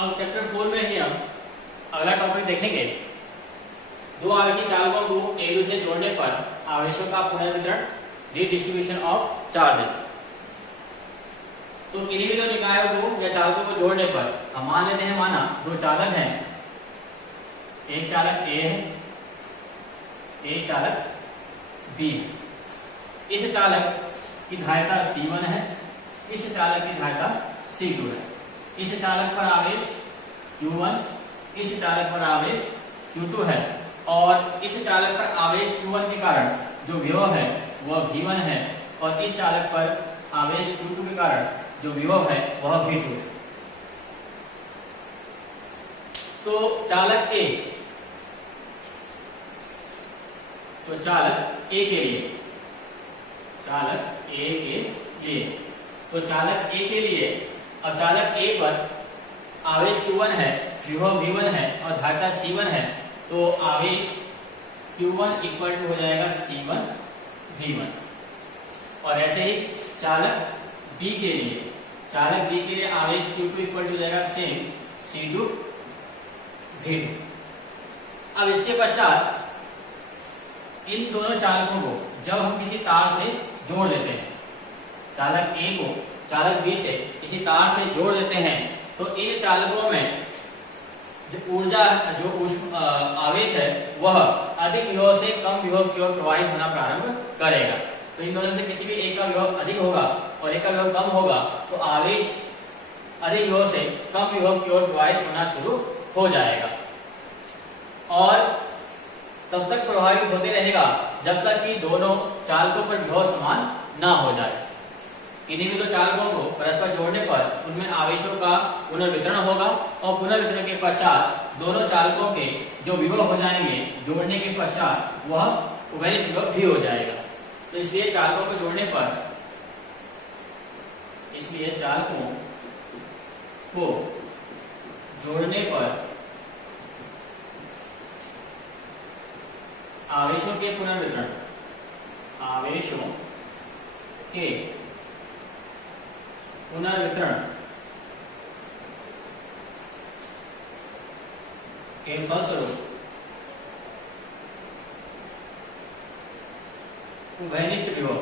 अब चैप्टर 4 में ही हम अगला टॉपिक देखेंगे। दो आवेशी चालकों को एक दूसरे से जोड़ने पर आवेशों का पुनर्वितरण, रीडिस्ट्रीब्यूशन ऑफ चार्जेस। तो किन्हीं भी दो निकायों को या चालकों को जोड़ने पर हम मान लेते हैं, माना दो चालक हैं, एक चालक ए है, एक चालक बी। इस चालक की धारिता C1 है, इस चालक की धारिता C2 है। इस चालक पर आवेश Q1, इस चालक पर आवेश Q2 है और इस चालक पर आवेश Q1 के कारण जो विभव है वह V1 है और इस चालक पर आवेश Q2 के कारण जो विभव है वह V2 है। तो चालक A, तो चालक A के लिए, चालक A के लिए, तो चालक A के लिए अब चालक A पर आवेश Q1 है, विभव V1 है और धारिता C1 है, तो आवेश Q1 इक्वल टू हो जाएगा C1 V1। और ऐसे ही चालक B के लिए, चालक B के लिए आवेश Q2 इक्वल टू हो जाएगा सेम C2 V2। अब इसके पश्चात इन दोनों चालकों को जब हम किसी तार से जोड़ देते हैं, चालक A को चालक B से किसी तार से जोड़ देते हैं, तो इन चालकों में जो ऊर्जा, जो आवेश है वह अधिक विभव से कम विभव की ओर प्रवाहित होना प्रारंभ करेगा। तो इन दोनों से किसी भी एक का विभव अधिक होगा और एक का विभव कम होगा, तो आवेश अधिक विभव से कम विभव की ओर प्रवाहित होना शुरू हो जाएगा और तब तक प्रभावित होते रहेगा जब तक कि दोनों चालकों पर विभव समान ना हो जाए। किन्हीं भी दो चालकों को परस्पर जोड़ने पर उनमें आवेशों का पुनर्वितरण होगा और पुनर्वितरण के पश्चात दोनों चालकों के जो विभव हो जाएंगे जोड़ने के पश्चात वह उभयनिष्ठ विभव भी हो जाएगा। तो इसलिए चालकों को जोड़ने पर, इसलिए चालकों को जोड़ने पर आवेशों के पुनर्वितरण, आवेशों के पुनर्वितरण के फलस्वरूप उभयनिष्ठ विभव,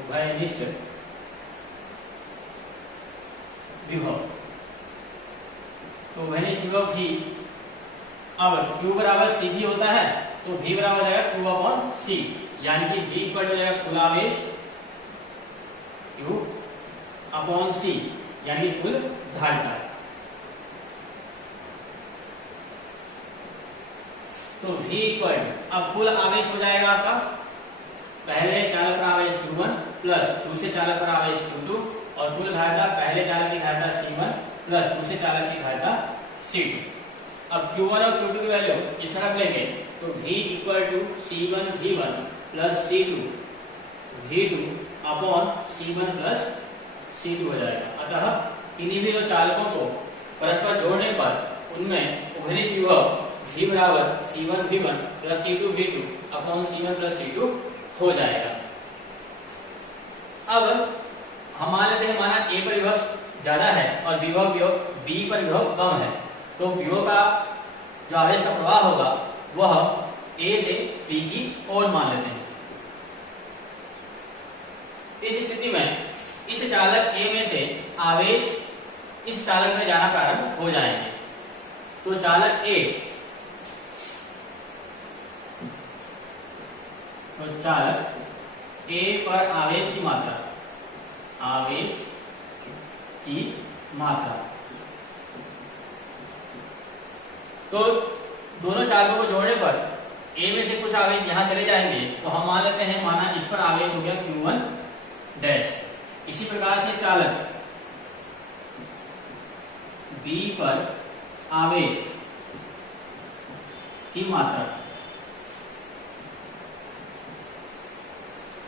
उभयनिष्ठ विभव, तो उभयनिष्ठ विभव भी अब Q बराबर C भी होता है, तो V बराबर हो जाएगा Q अपॉन C, यानी कि V इक्वल हो जाएगा कुल आवेश Q अपॉन C, यानी कुल धारिता। तो V इक्वल अब कुल आवेश हो जाएगा आपका, पहले चालक पर आवेश Q1 प्लस दूसरे चालक पर आवेश Q2 और कुल धारिता पहले चालक की धारिता C1 प्लस दूसरे चालक की धारिता C2। अब Q1 और Q2 की वैल्यू इस तरफ लेंगे तो V equal to C1 V1 plus C2 V2 upon C1 plus C2 हो जाएगा। अतः किन्हीं भी दो चालकों को परस्पर जोड़ने पर उनमें उभयनिष्ठ विभव V बराबर C1 V1 plus C2 V2 upon C1 plus C2 हो जाएगा। अब हम मान लेते हैं, माना A पर विभव ज्यादा है और विभव B पर विभव कम है, तो विभव का जो आवेश का प्रवाह होगा वह A से B की ओर मान लेते हैं। इस स्थिति में इस चालक A में से आवेश इस चालक में जाना प्रारंभ हो जाएंगे। तो चालक A, तो चालक A पर आवेश की मात्रा, आवेश की मात्रा, तो दोनों चालकों को जोड़ने पर A में से कुछ आवेश यहां चले जाएंगे, तो हम मान लेते हैं, माना इस पर आवेश हो गया Q1 डैश। इसी प्रकार से चालक B पर आवेश की मात्रा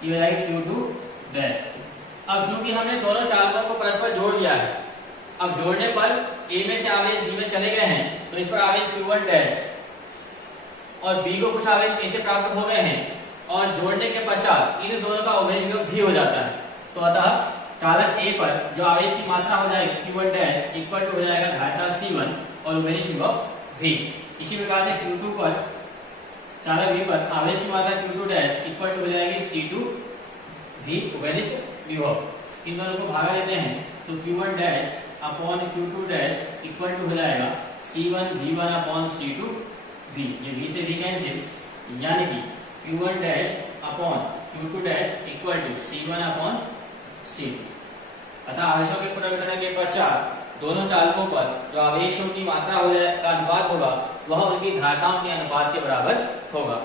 ये हो जाएगी Q2 डैश। अब चूंकि हमने दोनों चालकों को परस्पर जोड़ लिया है, अब जोड़ने पर A में से आवेश B में चले गए हैं, तो इस पर आवेश Q1 डैश और B को कुछ आवेश A से प्राप्त हो गए हैं और जोड़ने के पश्चात इन दोनों का उभयनिष्ठ विभव भी हो जाता है। तो अतः चालक A पर जो आवेश की मात्रा हो जाएगी Q1 डैश इक्वल टू हो जाएगा घाटा C1 और उभयनिष्ठ विभव V। इसी प्रकार से Q2 पर चालक B पर आवेश की मात्रा Q2 डैश इक्वल टू हो जाएगी C2 V उभयनिष्ठ विभव। इन दोनों को भागा देते हैं तो Q1 dash upon Q2 dash equal to हो जाएगा C1 V1 upon C2 V। ये V से V कैंसिल, यानी कि Q1 dash upon Q2 dash equal to C1 upon C2। अतः आवेशों के पुनर्गणना के पश्चात दोनों चालकों पर जो आवेशों की मात्रा हो जाए का अनुपात होगा वह उनकी धारणाओं के अनुपात के बराबर होगा।